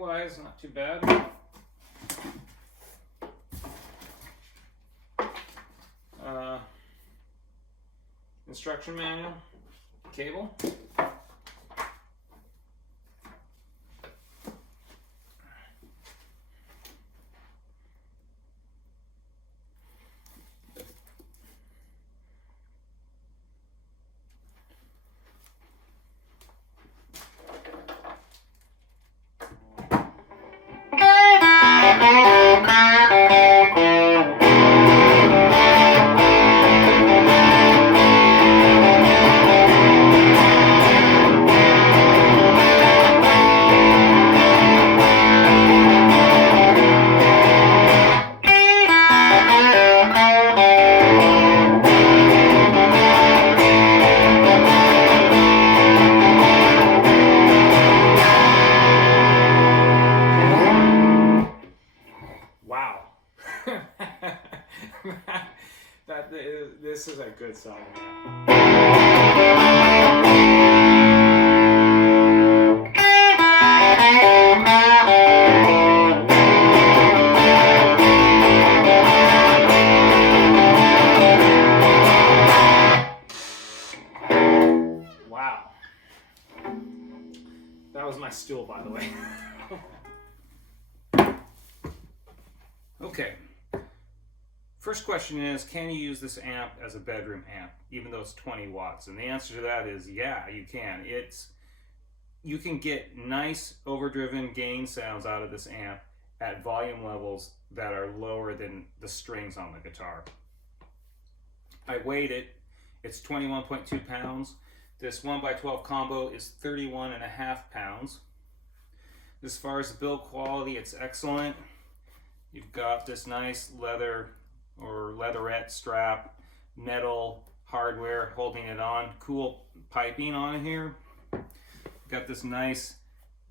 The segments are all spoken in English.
weight-wise, not too bad. Instruction manual, cable. This is a good song. Wow. That was my stool, by the way. Okay. First question is, can you use this amp as a bedroom amp, even though it's 20 watts? And the answer to that is, yeah, you can. You can get nice overdriven gain sounds out of this amp at volume levels that are lower than the strings on the guitar. I weighed it. It's 21.2 pounds. This 1x12 combo is 31.5 pounds. As far as the build quality, it's excellent. You've got this nice leather or leatherette strap, metal hardware holding it on, cool piping on here. Got this nice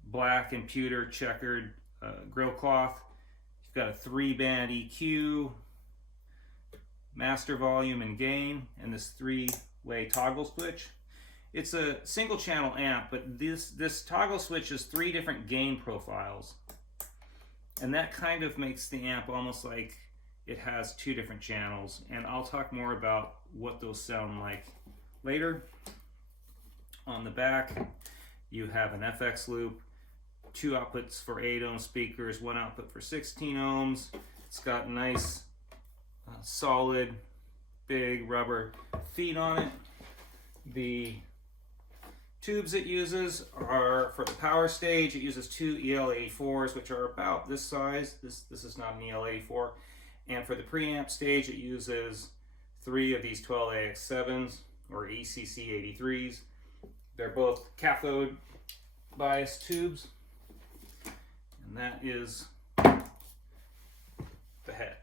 black and pewter checkered grill cloth. You've got a 3-band EQ, master volume and gain, and this 3-way toggle switch. It's a single channel amp, but this toggle switch is 3 different gain profiles. And that kind of makes the amp almost like it has 2 different channels, and I'll talk more about what those sound like later. On the back, you have an FX loop, 2 outputs for 8 ohm speakers, 1 output for 16 ohms. It's got nice, solid, big rubber feet on it. The tubes it uses are for the power stage. It uses 2 EL84s, which are about this size. This is not an EL84. And for the preamp stage, it uses 3 of these 12AX7s or ECC83s. They're both cathode bias tubes. And that is the head.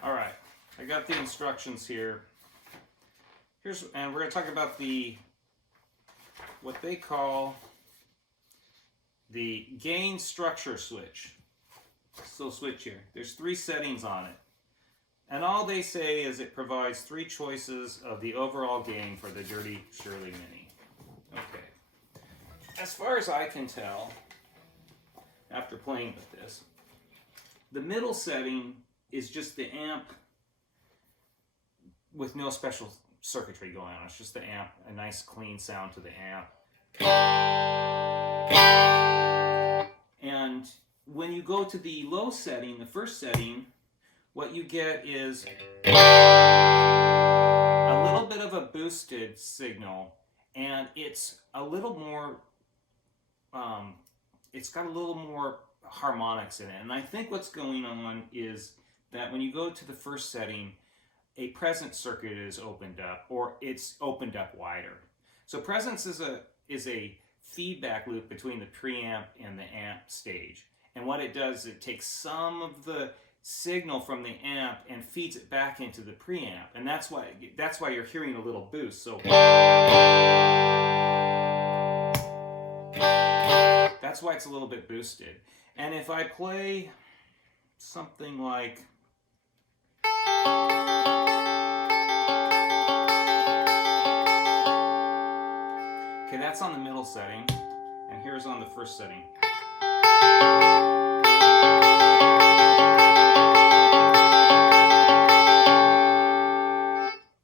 All right, I got the instructions here. And we're going to talk about what they call the gain structure switch. So switch here. There's 3 settings on it. And all they say is it provides 3 choices of the overall gain for the Dirty Shirley Mini. Okay. As far as I can tell, after playing with this, the middle setting is just the amp with no special circuitry going on. It's just the amp, a nice clean sound to the amp. And when you go to the low setting, the first setting, what you get is a little bit of a boosted signal, and it's a little more, it's got a little more harmonics in it. And I think what's going on is that when you go to the first setting, a presence circuit is opened up, or it's opened up wider. So presence is a feedback loop between the preamp and the amp stage. And what it does is it takes some of the signal from the amp and feeds it back into the preamp. And that's why you're hearing a little boost. So that's why it's a little bit boosted. And if I play something like first setting.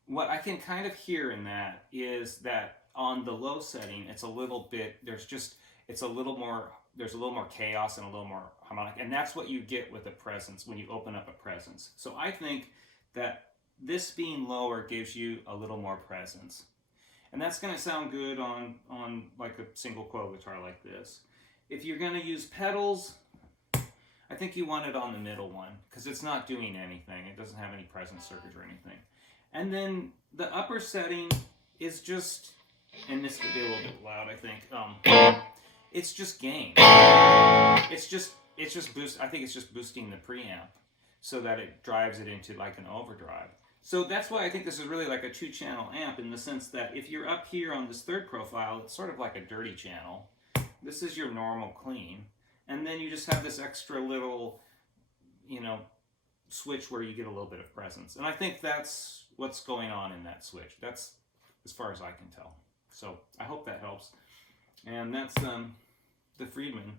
What I can kind of hear in that is that on the low setting, it's a little bit, there's a little more chaos and a little more harmonic. And that's what you get with a presence when you open up a presence. So I think that this being lower gives you a little more presence. And that's going to sound good on like a single coil guitar like this. If you're going to use pedals, I think you want it on the middle one because it's not doing anything. It doesn't have any presence circuits or anything. And then the upper setting is just, and this could be a little bit loud, I think. It's just gain. It's just boost. I think it's just boosting the preamp so that it drives it into like an overdrive. So that's why I think this is really like a 2-channel amp in the sense that if you're up here on this third profile, it's sort of like a dirty channel. This is your normal clean, and then you just have this extra little, switch where you get a little bit of presence. And I think that's what's going on in that switch. That's as far as I can tell. So I hope that helps. And that's the Friedman